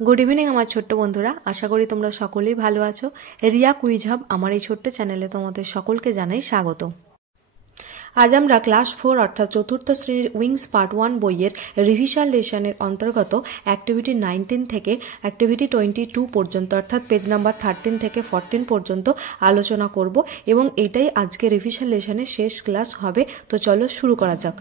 Good evening আমার ছোট্ট বন্ধুরা, আশা করি তোমরা সকলেই ভালো আছো। রিয়া কুইজ হাব আমার এই ছোট্ট চ্যানেলে তোমাদের সকলকে জানাই স্বাগত। আজ আমরা ক্লাস 4 অর্থাৎ চতুর্থ শ্রেণীর উইংস পার্ট 1 বইয়ের রিভিশন লেসনের অন্তর্গত অ্যাক্টিভিটি 19 থেকে অ্যাক্টিভিটি 22 পর্যন্ত অর্থাৎ পেজ নাম্বার 13 থেকে 14 পর্যন্ত আলোচনা করব এবং এটাই আজকে রিভিশন লেসনের শেষ ক্লাস হবে। তো চলো শুরু করা যাক।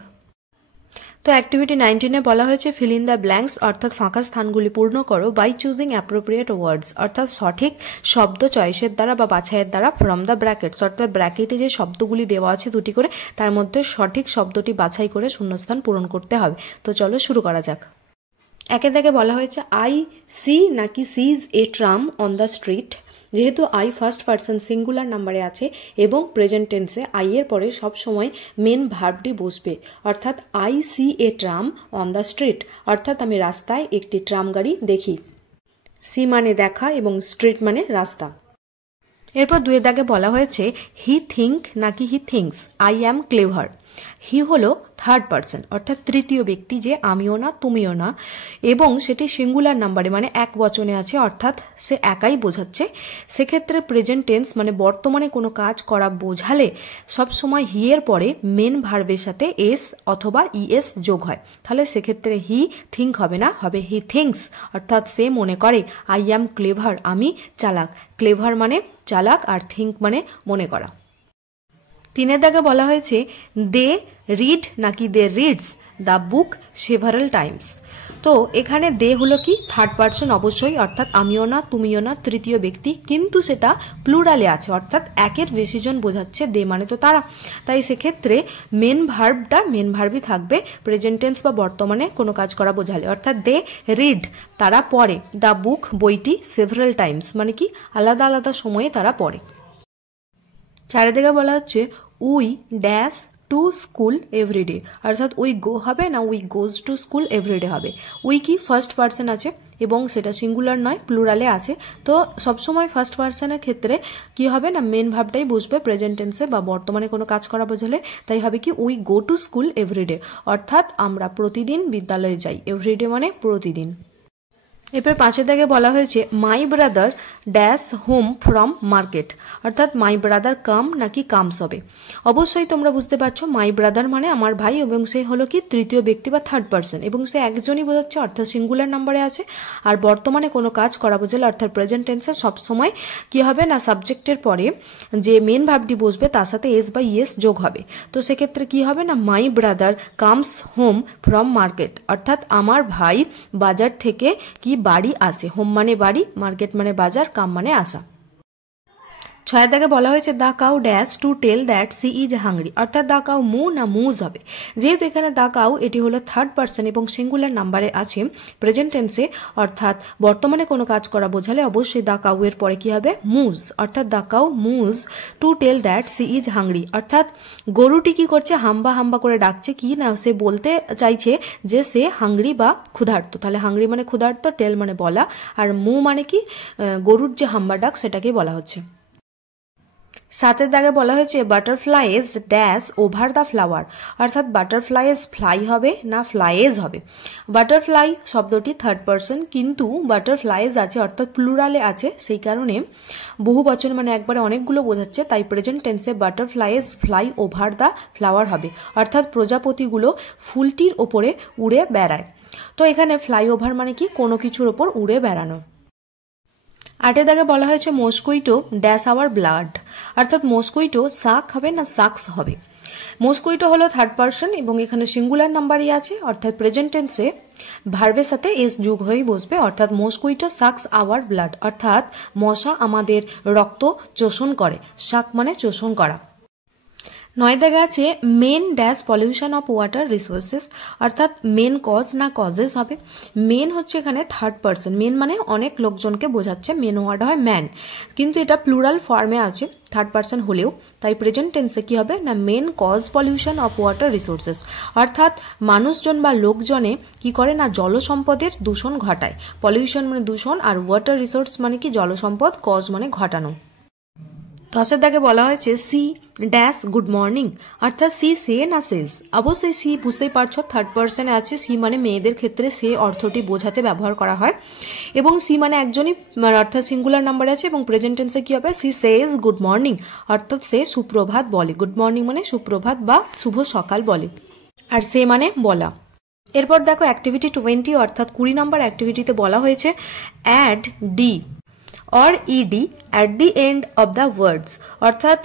তো অ্যাক্টিভিটি 19-এ বলা হয়েছে ফিল ইন দ্য ব্ল্যাঙ্কস অর্থাৎ ফাঁকা স্থানগুলি পূর্ণ করো বাই চুজিং অ্যাপ্রোপ্রিয়েট ওয়ার্ডস অর্থাৎ সঠিক শব্দ চয়েসের দ্বারা বা বাছাইয়ের দ্বারা ফ্রম দ্য ব্র্যাকেটস অর্থাৎ ব্র্যাকেটে যে শব্দগুলি দেওয়া আছে দুটি করে তার মধ্যে সঠিক শব্দটি বাছাই করে শূন্যস্থান পূরণ করতে হবে। তো চলো শুরু করা যাক। একে থেকে বলা হয়েছে আই সি নাকি সিজ এ ট্রাম অন দ্য স্ট্রিট। যেহেতু আই ফার্স্ট পারসন সিঙ্গুলার নাম্বারে আছে এবং প্রেজেন্ট টেন্সে আই এর পরে সবসময় মেন ভার্বটি বসবে, অর্থাৎ I see a tram on the street অর্থাৎ আমি রাস্তায় একটি ট্রাম গাড়ি দেখি। সি মানে দেখা এবং স্ট্রিট মানে রাস্তা। এরপর দুয়ের দাগে বলা হয়েছে হি থিঙ্ক নাকি he thinks I am clever. He হলো থার্ড পারসন অর্থাৎ তৃতীয় ব্যক্তি, যে আমিও না তুমিও না, এবং সেটি সিঙ্গুলার নাম্বারে মানে এক বচনে আছে অর্থাৎ সে একাই বোঝাচ্ছে। সেক্ষেত্রে প্রেজেন্ট টেন্স মানে বর্তমানে কোনো কাজ করা বোঝালে সবসময় হি এর পরে মেন ভার্বের সাথে এস অথবা ইএস যোগ হয়। তাহলে সেক্ষেত্রে হি থিঙ্ক হবে না, হবে হি থিঙ্কস অর্থাৎ সে মনে করে। আই অ্যাম ক্লেভার আমি চালাক। ক্লেভার মানে চালাক আর থিঙ্ক মানে মনে করা। তিনের দাগে বলা হয়েছে দে রিড নাকি they reads the book several times. তো এখানে দে হলো কি থার্ড পারসন অবশ্যই, অর্থাৎ আমিও না তুমিও না তৃতীয় ব্যক্তি, কিন্তু সেটা প্লুরালে আছে অর্থাৎ একের বেশি জন বোঝাচ্ছে। দে মানে তো তারা, তাই সেক্ষেত্রে মেন ভার্বটা মেন ভার্বই থাকবে প্রেজেন্ট টেন্স বা বর্তমানে কোনো কাজ করা বোঝালে, অর্থাৎ দে রিড তারা পড়ে, দ্য বুক বইটি সেভারাল টাইমস মানে কি আলাদা আলাদা সময়ে তারা পড়ে। চারিদিকে বলা হচ্ছে we dash to school everyday অর্থাৎ উই গো হবে না we goes to school everyday হবে। উই কি ফার্স্ট পারসন আছে এবং সেটা সিঙ্গুলার নয় প্লুরালে আছে, তো সবসময় ফার্স্ট পারসনের ক্ষেত্রে কি হবে না মেন ভাবটাই বসবে প্রেজেন্ট টেন্সে বা বর্তমানে কোনো কাজ করা বোঝালে। তাই হবে কি we go to school everyday অর্থাৎ আমরা প্রতিদিন বিদ্যালয়ে যাই। এভরিডে মানে প্রতিদিন। এরপর পাঁচের দাগে বলা হয়েছে my brother dash home from market অর্থাৎ মাই ব্রাদার কাম নাকি কামস হবে। অবশ্যই তোমরা বুঝতে পারছো মাই ব্রাদার মানে আমার ভাই এবং সে হলো কি তৃতীয় ব্যক্তি বা থার্ড পারসন এবং সে একজনই বোঝাচ্ছে অর্থাৎ সিঙ্গুলার নাম্বারে আছে। আর বর্তমানে কোনো কাজ করা বোঝালে অর্থাৎ প্রেজেন্ট টেন্সে সবসময় কি হবে না সাবজেক্টের পরে যে মেন ভার্বটি বসবে তার সাথে এস বা ইএস যোগ হবে। তো সেক্ষেত্রে কি হবে না my brother comes home from market অর্থাৎ আমার ভাই বাজার থেকে কি বাড়ি আসে। হোম মানে বাড়ি, মার্কেট মানে বাজার, কাম মানে আসা। ছয়ের দাগে বলা হয়েছে the cow dash to tell that she is hungry অর্থাৎ দা কাউ মু না মুজ হবে। যেহেতু এখানে দা কাউ এটি হলো থার্ড পারসন এবং সিঙ্গুলার নাম্বারে আছে প্রেজেন্ট টেন্সে অর্থাৎ বর্তমানে কোনো কাজ করা বোঝালে অবশ্যই দা কাউ এর পরে কি হবে মুজ অর্থাৎ the cow moos to tell that she is hungry অর্থাৎ গরুটি কি করছে হাম্বা হাম্বা করে ডাকছে, কি না সে বলতে চাইছে যে সে হাংরি বা ক্ষুধার্ত। তাহলে হাংরি মানে ক্ষুধার্ত, টেল মানে বলা, আর মু মানে কি গরুর যে হাম্বা ডাক সেটাকেই বলা হচ্ছে। সাতের দাগে বলা হয়েছে butterflies dash over the flower অর্থাৎ বাটারফ্লাইজ ফ্লাই হবে না ফ্লাইজ হবে। বাটারফ্লাই শব্দটি থার্ড পারসন কিন্তু বাটারফ্লাইজ আছে অর্থাৎ প্লুরালে আছে, সেই কারণে বহু বচন মানে একবারে অনেকগুলো বোঝাচ্ছে। তাই প্রেজেন্ট টেন্সে butterflies fly over the flower হবে অর্থাৎ প্রজাপতিগুলো ফুলটির ওপরে উড়ে বেড়ায়। তো এখানে ফ্লাই ওভার মানে কি কোনো কিছুর ওপর উড়ে বেড়ানো। আটের দাগে বলা হয়েছে মস্কুইটো ড্যাশ আওয়ার ব্লাড অর্থাৎ মস্কুইটো শাক হবে না সাকস হবে। মস্কুইটো হলো থার্ড পারসন এবং এখানে সিঙ্গুলার নাম্বারই আছে অর্থাৎ প্রেজেন্ট টেন্সে ভার্বের সাথে এস যোগ হয়েই বসবে অর্থাৎ মস্কুইটো সাকস আওয়ার ব্লাড অর্থাৎ মশা আমাদের রক্ত চোষণ করে। শাক মানে চোষণ করা। নয় দাগে আছে men dash pollution of water resources অর্থাৎ মেন কজ না কজেস হবে। মেন হচ্ছে এখানে থার্ড পারসন, মেন মানে অনেক লোকজনকে বোঝাচ্ছে, মেন ওয়ার্ড হয় ম্যান, কিন্তু এটা প্লুরাল ফর্মে আছে থার্ড পারসন হলেও, তাই প্রেজেন্ট টেন্সে কি হবে না men cause pollution of water resources অর্থাৎ মানুষজন বা লোকজনে কি করে না জলসম্পদের দূষণ ঘটায়। পলিউশন মানে দূষণ আর ওয়াটার রিসোর্স মানে কি জলসম্পদ, কজ মানে ঘটানো। 10 দাগে বলা হয়েছে সি ড্যাশ গুড মর্নিং, অর্থাৎ সি সে না সেজ। অবশ্যই সি বুঝতেই পারছো থার্ড পার্সনে আছে, সি মানে মেয়েদের ক্ষেত্রে সে অর্থটি বোঝাতে ব্যবহার করা হয়, এবং সি মানে একজনই অর্থাৎ সিঙ্গুলার নাম্বার আছে, এবং প্রেজেন্ট টেন্সে কি হবে, সি সেজ গুড মর্নিং, অর্থাৎ সে সুপ্রভাত বলে। গুড মর্নিং মানে সুপ্রভাত বা শুভ সকাল বলে, আর সে মানে বলা। এরপর দেখো অ্যাক্টিভিটি 20 অর্থাৎ 20 নম্বর অ্যাক্টিভিটিতে বলা হয়েছে add D or ed at the end of the words, অর্থাৎ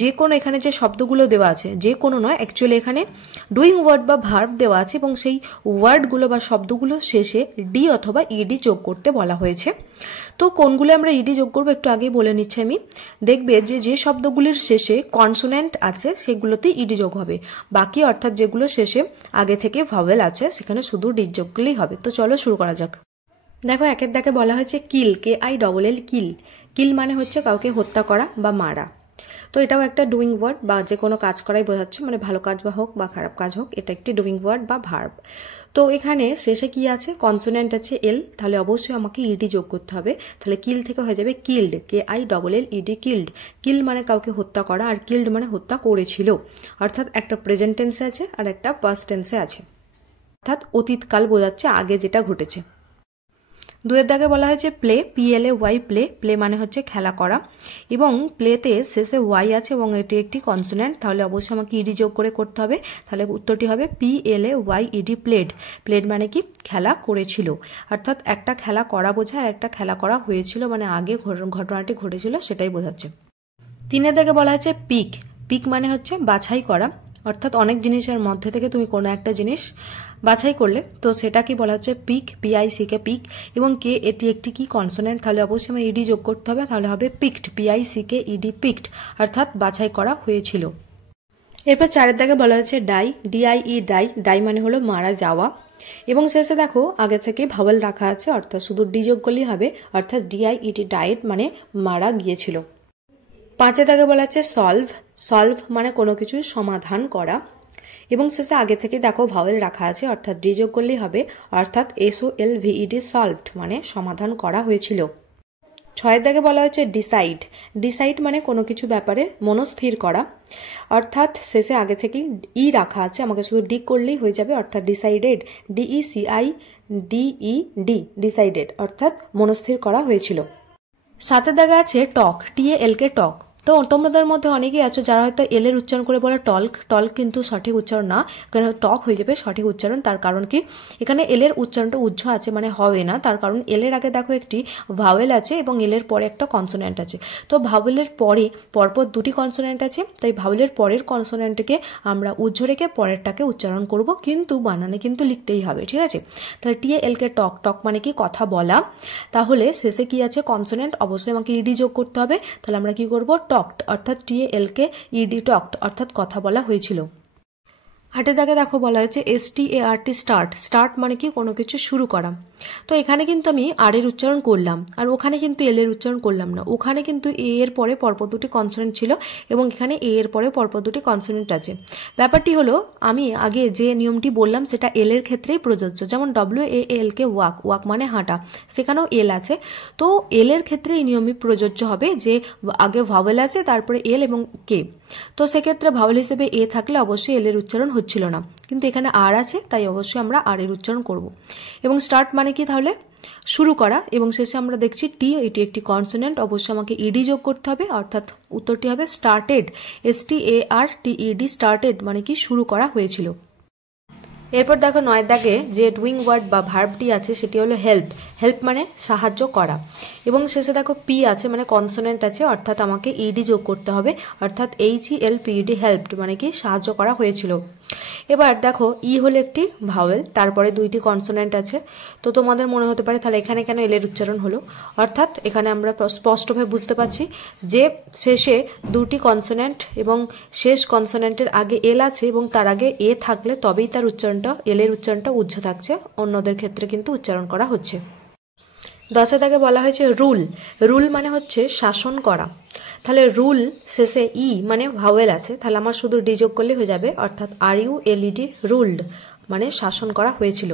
যে কোনো এখানে যে শব্দগুলো দেওয়া আছে, যে কোনো নয়, অ্যাকচুয়ালি এখানে ডুইং ওয়ার্ড বা ভার্ব দেওয়া আছে এবং সেই ওয়ার্ডগুলো বা শব্দগুলো শেষে ডি অথবা ইডি যোগ করতে বলা হয়েছে। তো কোনগুলো আমরা ইডি যোগ করবো একটু আগেই বলে নিচ্ছি আমি। দেখবে যে যে শব্দগুলির শেষে কনসোনেন্ট আছে সেগুলোতে ইডি যোগ হবে, বাকি অর্থাৎ যেগুলো শেষে আগে থেকে ভাওয়েল আছে সেখানে শুধু ডি যোগ করলেই হবে। তো চলো শুরু করা যাক। দেখো একের দাগে বলা হয়েছে কিল, KILL কিল। কিল মানে হচ্ছে কাউকে হত্যা করা বা মারা। তো এটাও একটা ডুইং ওয়ার্ড বা যে কোনো কাজ করাই বোঝাচ্ছে, মানে ভালো কাজ বা হোক বা খারাপ কাজ হোক, এটা একটি ডুইং ওয়ার্ড বা ভার্ব। তো এখানে শেষে কি আছে, কনসোনেন্ট আছে এল, তাহলে অবশ্যই আমাকে ইডি যোগ করতে হবে। তাহলে কিল থেকে হয়ে যাবে কিল্ড, KILLED কিল্ড। কিল মানে কাউকে হত্যা করা, আর কিল্ড মানে হত্যা করেছিল, অর্থাৎ একটা প্রেজেন্ট টেন্সে আছে আর একটা পাস্ট টেন্সে আছে, অর্থাৎ অতীতকাল বোঝাচ্ছে, আগে যেটা ঘটেছে। 2 দাগে বলা হয়েছে প্লে, PLAY প্লে। প্লে মানে হচ্ছে খেলা করা, এবং প্লেতে শেষে ওয়াই আছে এবং এটি একটি কনসোনেন্ট, তাহলে অবশ্যই আমাকে ইডি যোগ করে করতে হবে। তাহলে উত্তরটি হবে PLAYED প্লেড। প্লেড মানে কি খেলা করেছিল, অর্থাৎ একটা খেলা করা বোঝায় আর একটা খেলা করা হয়েছিল, মানে আগে ঘটনাটি ঘটেছিল সেটাই বোঝাচ্ছে। 3 দাগে বলা হয়েছে পিক। পিক মানে হচ্ছে বাছাই করা, অর্থাৎ অনেক জিনিসের মধ্যে থেকে তুমি কোনো একটা জিনিস বাছাই করলে, তো সেটা কি বলা হচ্ছে পিক, PICK পিক, এবং কে এটি একটি কি কনসোনেন্ট, তাহলে অবশ্যই আমার ইডি যোগ করতে হবে, তাহলে হবে পিকড, PICKED পিকড, অর্থাৎ বাছাই করা হয়েছিল। এরপর 4 দাগে বলা হচ্ছে ডাই, DIE ডাই। ডাই মানে হলো মারা যাওয়া, এবং শেষে দেখো আগে থেকে ভাওয়েল রাখা আছে, অর্থাৎ শুধু ডি যোগ করলেই হবে, অর্থাৎ DIED ডায়েট মানে মারা গিয়েছিল। 5 দাগে বলা হচ্ছে সলভ। সলভ মানে কোনো কিছুর সমাধান করা, এবং শেষে আগে থেকে দেখো ভাওয়েল রাখা আছে, অর্থাৎ ডি যোগ করলেই হবে, অর্থাৎ SOLVED সলভড মানে সমাধান করা হয়েছিল। 6 দাগে বলা হয়েছে ডিসাইড। ডিসাইড মানে কোনো কিছু ব্যাপারে মনস্থির করা, অর্থাৎ শেষে আগে থেকেই ই রাখা আছে, আমাকে শুধু ডি করলেই হয়ে যাবে, অর্থাৎ ডিসাইডেড, DECIDED ডিসাইডেড, অর্থাৎ মনস্থির করা হয়েছিল। 7 দাগে আছে টক, TALK টক। তো তোমাদের মধ্যে অনেকেই আছো যারা হয়তো এল এর উচ্চারণ করে বলে টল্ক। টল্ক কিন্তু সঠিক উচ্চারণ না, কারণ টক হয়ে যাবে সঠিক উচ্চারণ। তার কারণ কি, এখানে এল এর উচ্চারণটা উজ্জ আছে, মানে হবে না। তার কারণ এল এর আগে দেখো একটি ভাওয়েল আছে এবং এল এর পরে একটা কনসোনেন্ট আছে। তো ভাওয়েলের পরে পরপর দুটি কনসোনেন্ট আছে, তাই ভাওয়েলের পরের কনসোনেন্টকে আমরা উজ্জ রেখে পরেরটাকে উচ্চারণ করব, কিন্তু বানানে কিন্তু লিখতেই হবে, ঠিক আছে। তাহলে TALK টক, টক মানে কি কথা বলা, তাহলে শেষে কি আছে কনসোনেন্ট, অবশ্যই আমাকে ইডি যোগ করতে হবে। তাহলে আমরা কি করব, টকড, অর্থাৎ TALKED টকড, অর্থাৎ কথা বলা হয়েছিল। 8 দাগে দেখো বলা হয়েছে START স্টার্ট। স্টার্ট মানে কি কোনো কিছু শুরু করা। তো এখানে কিন্তু আমি আর এর উচ্চারণ করলাম, আর ওখানে কিন্তু এল এর উচ্চারণ করলাম না। ওখানে কিন্তু এ এর পরে পরপর দুটি কনসোনেন্ট ছিল, এবং এখানে এ এর পরে পরপর দুটি কনসোনেন্ট আছে। ব্যাপারটি হলো আমি আগে যে নিয়মটি বললাম সেটা এল এর ক্ষেত্রেই প্রযোজ্য, যেমন WALK ওয়াক, ওয়াক মানে হাঁটা, সেখানেও এল আছে। তো এল এর ক্ষেত্রে এই নিয়মই প্রযোজ্য হবে যে আগে ভাওয়েল আছে তারপরে এল এবং কে। তো সেক্ষেত্রে ভাওয়েল হিসেবে এ থাকলে অবশ্যই এল এর উচ্চারণ হচ্ছিল না, কিন্তু এখানে আর আছে তাই অবশ্যই আমরা আর এর উচ্চারণ করব। এবং স্টার্ট মানে কি, তাহলে শুরু করা, এবং শেষে আমরা দেখছি টি, এটি একটি কনসোনেন্ট, অবশ্যই আমাকে ইডি যোগ করতে হবে, অর্থাৎ উত্তরটি হবে স্টার্টেড, STARTED স্টার্টেড মানে কি শুরু করা হয়েছিল। এরপর দেখো 9 দাগে যে ডুইং ওয়ার্ড বা ভার্বটি আছে সেটি হলো হেল্প। হেল্প মানে সাহায্য করা, এবং শেষে দেখো পি আছে মানে কনসোনেন্ট আছে, অর্থাৎ আমাকে ইডি যোগ করতে হবে, অর্থাৎ HELPED হেল্পড মানে কি সাহায্য করা হয়েছিল। এবার দেখো ই হলো একটি ভাওয়েল, তারপরে দুইটি কনসোনেন্ট আছে। তো তোমাদের মনে হতে পারে তাহলে এখানে কেন এল এর উচ্চারণ হলো, অর্থাৎ এখানে আমরা স্পষ্টভাবে বুঝতে পারছি যে শেষে দুটি কনসোনেন্ট এবং শেষ কনসোনেন্টের আগে এল আছে এবং তার আগে এ থাকলে তবেই তার উচ্চারণটা, এল এর উচ্চারণটা উজ্জ থাকছে, অন্যদের ক্ষেত্রে কিন্তু উচ্চারণ করা হচ্ছে। 10 দাগে বলা হয়েছে রুল। রুল মানে হচ্ছে শাসন করা, তাহলে রুল শেষে ই মানে ভাওয়েল আছে, তাহলে আমার শুধু ডি যোগ করলে হয়ে যাবে, অর্থাৎ RULED রুলড মানে শাসন করা হয়েছিল।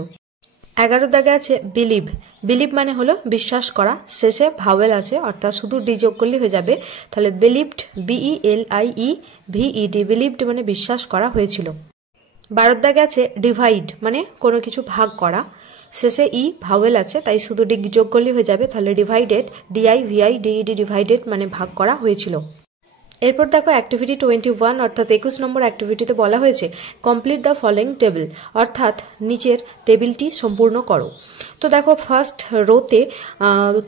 11 দাগে আছে বিলিভ। বিলিভ মানে হলো বিশ্বাস করা, শেষে ভাওয়েল আছে অর্থাৎ শুধু ডি যোগ করলে হয়ে যাবে, তাহলে বিলিভড, BELIEVED, বিলিভড মানে বিশ্বাস করা হয়েছিল। 12 দাগে আছে ডিভাইড মানে কোনো কিছু ভাগ করা, শেষে ভাওয়েল আছে তাই শুধু ডি যোগ করলে হয়ে যাবে, তাহলে ডিভাইডেড, DIVIDED, ডিভাইডেড মানে ভাগ করা হয়েছিল। এরপর দেখো অ্যাক্টিভিটি 21 অর্থাৎ 21 নম্বর অ্যাক্টিভিটিতে বলা হয়েছে কমপ্লিট দ্য ফলোয়িং টেবিল, অর্থাৎ নিচের টেবিলটি সম্পূর্ণ করো। তো দেখো ফার্স্ট রোতে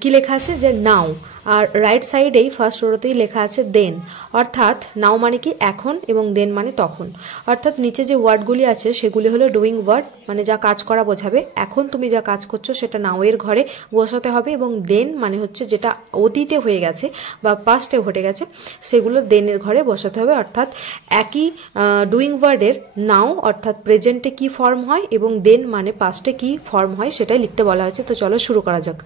কি লেখা আছে যে নাও, আর রাইট সাইডেই ফার্স্ট রোতেই লেখা আছে দেন, অর্থাৎ নাও মানে কি এখন এবং দেন মানে তখন, অর্থাৎ নিচে যে ওয়ার্ডগুলি আছে সেগুলি হলো ডুইং ওয়ার্ড মানে যা কাজ করা বোঝাবে। এখন তুমি যা কাজ করছো সেটা নাও এর ঘরে বসাতে হবে, এবং দেন মানে হচ্ছে যেটা অতীতে হয়ে গেছে বা পাস্টে ঘটে গেছে সেগুলো দেনের ঘরে বসাতে হবে, অর্থাৎ একই ডুইং ওয়ার্ডের নাও অর্থাৎ প্রেজেন্টে কি ফর্ম হয় এবং দেন মানে পাস্টে কি ফর্ম হয় সেটাই লিখতে বলা হয়েছে। তো চলো শুরু করা যাক।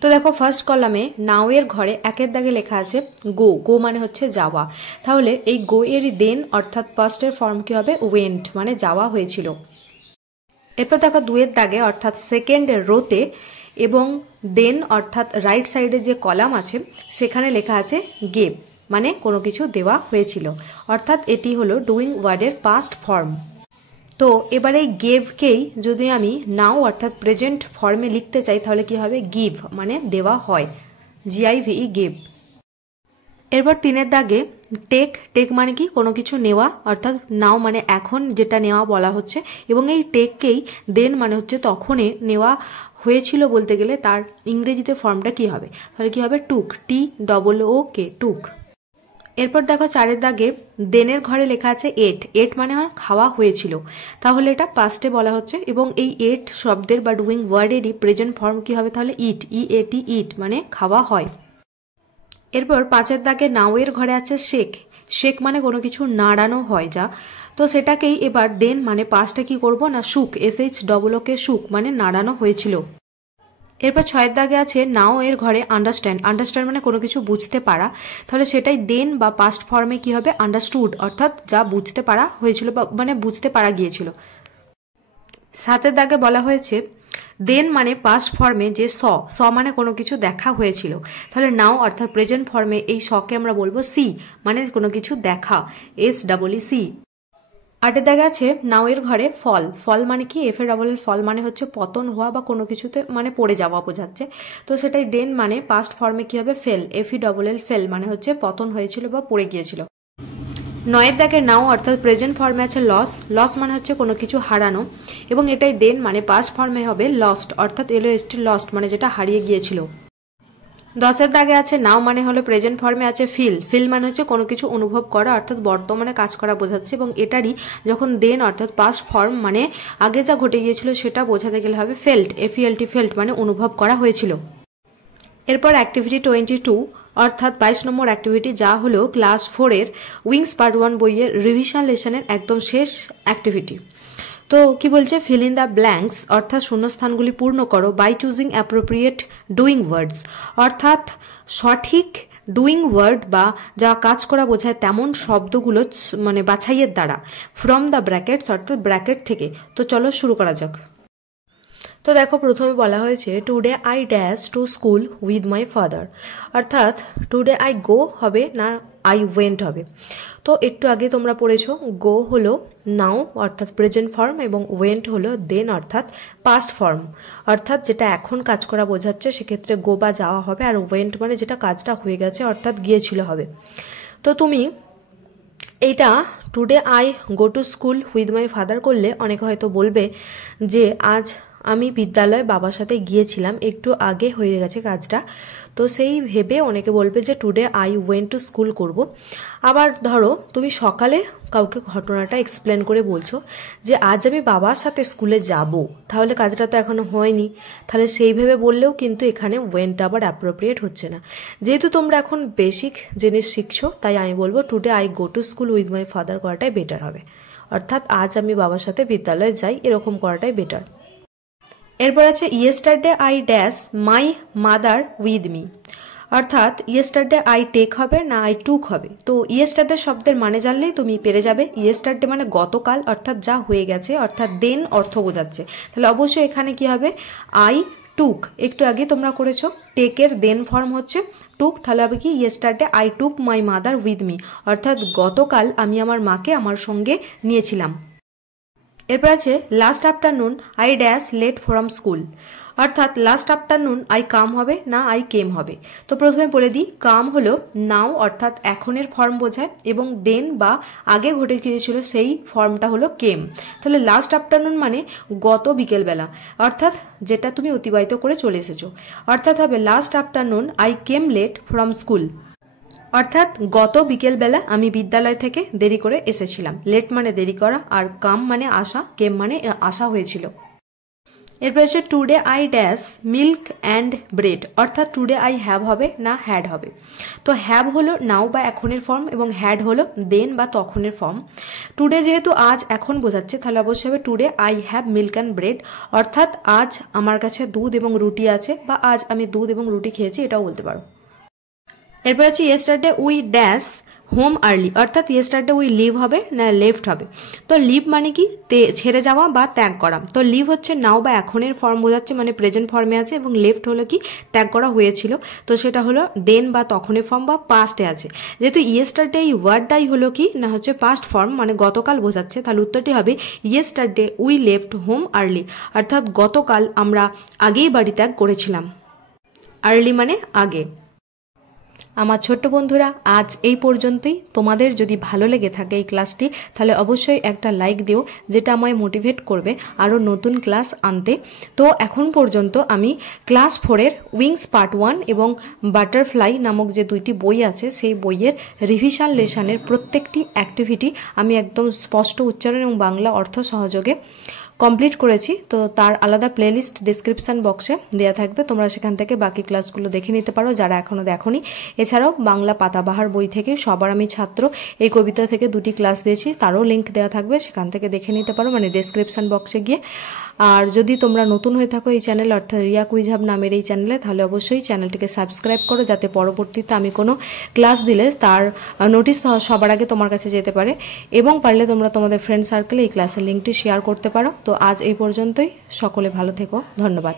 তো দেখো ফার্স্ট কলামে নাও এর ঘরে 1 দাগে লেখা আছে গো। গো মানে হচ্ছে যাওয়া, তাহলে এই গো এর দেন অর্থাৎ পাস্টের ফর্ম কি হবে ওয়েন্ট মানে যাওয়া হয়েছিল। এরপর দেখো 2 দাগে অর্থাৎ সেকেন্ড রোতে এবং দেন অর্থাৎ রাইট সাইডে যে কলাম আছে সেখানে লেখা আছে গেভ মানে কোনো কিছু দেওয়া হয়েছিল, অর্থাৎ এটি হলো ডুইং ওয়ার্ডের পাস্ট ফর্ম। তো এবার এই গেভকেই যদি আমি নাও অর্থাৎ প্রেজেন্ট ফর্মে লিখতে চাই তাহলে কি হবে গিভ মানে দেওয়া হয়, GIVE গেভ। এরপর 3 দাগে টেক। টেক মানে কি কোনো কিছু নেওয়া, অর্থাৎ নাও মানে এখন যেটা নেওয়া বলা হচ্ছে, এবং এই টেককেই দেন মানে হচ্ছে তখনই নেওয়া হয়েছিল বলতে গেলে তার ইংরেজিতে ফর্মটা কি হবে, তাহলে কি হবে টুক, TOOK টুক। এরপর দেখো 4 দাগে দেনের ঘরে লেখা আছে এট। এট মানে খাওয়া হয়েছিল, তাহলে এটা পাস্টে বলা হচ্ছে, এবং এই এট শব্দের বা ডুইং ওয়ার্ডেরই প্রেজেন্ট ফর্ম কি হবে তাহলে ইট, EAT ইট মানে খাওয়া হয়। এরপর 5 দাগে নাও এর ঘরে আছে শেক। শেক মানে কোনো কিছু নাড়ানো হয় যা, তো সেটাকেই এবার দেন মানে পাস্টে কি করব না শুক, SHOOK শুক মানে নাড়ানো হয়েছিল। এরপর 6 দাগে আছে নাও এর ঘরে আন্ডারস্ট্যান্ড। আন্ডারস্ট্যান্ড মানে কোনো কিছু বুঝতে পারা, তাহলে সেটাই দেন বা পাস্ট ফর্মে কি হবে আন্ডারস্টুড, অর্থাৎ যা বুঝতে পারা হয়েছিল বা মানে বুঝতে পারা গিয়েছিল। 7 দাগে বলা হয়েছে দেন মানে পাস্ট ফর্মে যে স মানে কোনো কিছু দেখা হয়েছিল, তাহলে নাও অর্থাৎ প্রেজেন্ট ফর্মে এই সকে আমরা বলবো সি মানে কোনো কিছু দেখা, SEEC। 8 দাগে আছে নাও এর ঘরে ফল। ফল মানে কি FALL ফল মানে হচ্ছে পতন হওয়া বা কোনো কিছুতে মানে পড়ে যাওয়া বোঝাচ্ছে, তো সেটাই দেন মানে পাস্ট ফর্মে কি হবে ফেল, FELL ফেল মানে হচ্ছে পতন হয়েছিল বা পড়ে গিয়েছিল। 9 দাগে নাও অর্থাৎ প্রেজেন্ট ফর্মে আছে লস। লস মানে হচ্ছে কোনো কিছু হারানো, এবং এটাই দেন মানে পাস্ট ফর্মে হবে লস্ট অর্থাৎ LOST লস্ট মানে যেটা হারিয়ে গিয়েছিল। 10 দাগে আছে নাও মানে হলো প্রেজেন্ট ফর্মে আছে ফিল। ফিল মানে হচ্ছে কোনো কিছু অনুভব করা অর্থাৎ বর্তমানে কাজ করা বোঝাচ্ছে, এবং এটারই যখন দেন অর্থাৎ পাস্ট ফর্ম মানে আগে যা ঘটে গিয়েছিল সেটা বোঝাতে গেলে হবে ফেল্ট, FELT ফেল্ট মানে অনুভব করা হয়েছিল। এরপর অ্যাক্টিভিটি 22 অর্থাৎ 22 নম্বর অ্যাক্টিভিটি, যা হলো ক্লাস 4 এর উইংস পার্ট 1 বইয়ের রিভিশন লেসনের একদম শেষ অ্যাক্টিভিটি। তো কি বলছে ফিল ইন দ্য ব্ল্যাঙ্কস অর্থাৎ শূন্যস্থানগুলি পূর্ণ করো by choosing appropriate doing words, অর্থাৎ সঠিক ডুইং ওয়ার্ড বা যা কাজ করা বোঝায় তেমন শব্দগুলো মানে বাছাইয়ের দ্বারা, ফ্রম দ্য ব্র্যাকেটস অর্থাৎ ব্র্যাকেট থেকে। তো চলো শুরু করা যাক। তো দেখো প্রথমে বলা হয়েছে today I dash to school with my father, অর্থাৎ টুডে আই গো হবে না আই ওয়েন্ট হবে। তো একটু আগে তোমরা পড়েছো গো হলো নাও অর্থাৎ প্রেজেন্ট ফর্ম এবং ওয়েন্ট হলো দেন অর্থাৎ পাস্ট ফর্ম, অর্থাৎ যেটা এখন কাজ করা বোঝাচ্ছে সেক্ষেত্রে গো বা যাওয়া হবে, আর ওয়েন্ট মানে যেটা কাজটা হয়ে গেছে অর্থাৎ গিয়েছিল হবে। তো তুমি এইটা today I go to school with my father করলে অনেকে হয়তো বলবে যে আজ আমি বিদ্যালয়ে বাবার সাথে গিয়েছিলাম, একটু আগে হয়ে গেছে কাজটা, তো সেই ভেবে অনেকে বলবে যে today I went to school করব। আবার ধরো তুমি সকালে কাউকে ঘটনাটা এক্সপ্লেন করে বলছো যে আজ আমি বাবার সাথে স্কুলে যাব, তাহলে কাজটা তো এখনো হয়নি, তাহলে সেই ভেবে বললেও কিন্তু এখানে ওয়েন্ট আবার অ্যাপ্রোপ্রিয়েট হচ্ছে না। যেহেতু তোমরা এখন বেসিক জিনিস শিখছো তাই আমি বলবো today I go to school with my father করাটাই বেটার হবে, অর্থাৎ আজ আমি বাবার সাথে বিদ্যালয়ে যাই এরকম করাটাই বেটার। এরপর আছে yesterday I dash my mother with me, অর্থাৎ ইয়েস্টারডে আই টেক হবে না আই টুক হবে। তো ইয়েস্টারডে শব্দের মানে জানলেই তুমি পেরে যাবে। ইয়েস্টারডে মানে গতকাল, অর্থাৎ যা হয়ে গেছে, অর্থাৎ দেন অর্থ বোঝাচ্ছে। তাহলে অবশ্যই এখানে কি হবে, আই টুক। একটু আগে তোমরা করেছো, টেকের দেন ফর্ম হচ্ছে টুক, তাহলে হবে কি yesterday I took my mother with me, অর্থাৎ গতকাল আমি আমার মাকে আমার সঙ্গে নিয়েছিলাম। এরপর আছে last afternoon I dash late from school, অর্থাৎ লাস্ট আফটারনুন আই কাম হবে না আই কেম হবে। তো প্রথমে বলে দিই, কাম হলো নাও অর্থাৎ এখনের ফর্ম বোঝায়, এবং দেন বা আগে ঘটে গিয়েছিল সেই ফর্মটা হলো কেম। তাহলে লাস্ট আফটারনুন মানে গত বিকেলবেলা, অর্থাৎ যেটা তুমি অতিবাহিত করে চলে এসেছো, অর্থাৎ হবে last afternoon I came late from school, অর্থাৎ গত বিকেলবেলা আমি বিদ্যালয় থেকে দেরি করে এসেছিলাম। লেট মানে দেরি করা, আর কাম মানে আসা, কেম মানে আসা হয়েছিল। এরপর হচ্ছে today I dash milk and bread, অর্থাৎ টুডে আই হ্যাভ হবে না হ্যাড হবে। তো হ্যাভ হলো নাও বা এখনের ফর্ম, এবং হ্যাড হলো দেন বা তখনের ফর্ম। টুডে যেহেতু আজ এখন বোঝাচ্ছে, তাহলে অবশ্যই হবে today I have milk and bread, অর্থাৎ আজ আমার কাছে দুধ এবং রুটি আছে, বা আজ আমি দুধ এবং রুটি খেয়েছি, এটাও বলতে পারো। এরপর হচ্ছে yesterday we dash home early, অর্থাৎ ইয়েস্টারডে উই লিভ হবে না লেফট হবে। তো লিভ মানে কি ছেড়ে যাওয়া বা ত্যাগ করা। তো লিভ হচ্ছে নাও বা এখনের ফর্ম বোঝাচ্ছে, মানে প্রেজেন্ট ফর্মে আছে, এবং লেফট হলো কি ত্যাগ করা হয়েছিল, তো সেটা হলো দেন বা তখনের ফর্ম বা পাস্টে আছে। যেহেতু ইয়েস্টারডে এই ওয়ার্ডটাই হলো কি না হচ্ছে পাস্ট ফর্ম, মানে গতকাল বোঝাচ্ছে, তাহলে উত্তরটি হবে yesterday we left home early, অর্থাৎ গতকাল আমরা আগেই বাড়ি ত্যাগ করেছিলাম। আর্লি মানে আগে। আমার ছোট্ট বন্ধুরা, আজ এই পর্যন্তই। তোমাদের যদি ভালো লেগে থাকে এই ক্লাসটি, তাহলে অবশ্যই একটা লাইক দিও, যেটা আমায় মোটিভেট করবে আরও নতুন ক্লাস আনতে। তো এখন পর্যন্ত আমি ক্লাস 4-এর উইংস পার্ট 1 এবং বাটারফ্লাই নামক যে দুইটি বই আছে, সেই বইয়ের রিভিশন লেসনের প্রত্যেকটি অ্যাক্টিভিটি আমি একদম স্পষ্ট উচ্চারণ এবং বাংলা অর্থ সহযোগে কমপ্লিট করেছি। তো তার আলাদা প্লেলিস্ট ডিসক্রিপশন বক্সে দেওয়া থাকবে, তোমরা সেখান থেকে বাকি ক্লাসগুলো দেখে নিতে পারো যারা এখনও দেখোনি। এছাড়াও বাংলা পাতাবাহার বই থেকে সবার আমি ছাত্র এই কবিতা থেকে 2টি ক্লাস দিয়েছি, তারও লিঙ্ক দেওয়া থাকবে, সেখান থেকে দেখে নিতে পারো, মানে ডিসক্রিপশন বক্সে গিয়ে। আর যদি তোমরা নতুন হয়ে থাকো এই চ্যানেল, অর্থাৎ রিয়া কুইজ হাব নামের এই চ্যানেলে, তাহলে অবশ্যই চ্যানেলটিকে সাবস্ক্রাইব করো, যাতে পরবর্তীতে আমি কোনো ক্লাস দিলে তার নোটিশ সবার আগে তোমার কাছে যেতে পারে, এবং পারলে তোমরা তোমাদের ফ্রেন্ড সার্কেলে এই ক্লাসের লিঙ্কটি শেয়ার করতে পারো। তো আজ এই পর্যন্তই, সকলে ভালো থেকো, ধন্যবাদ।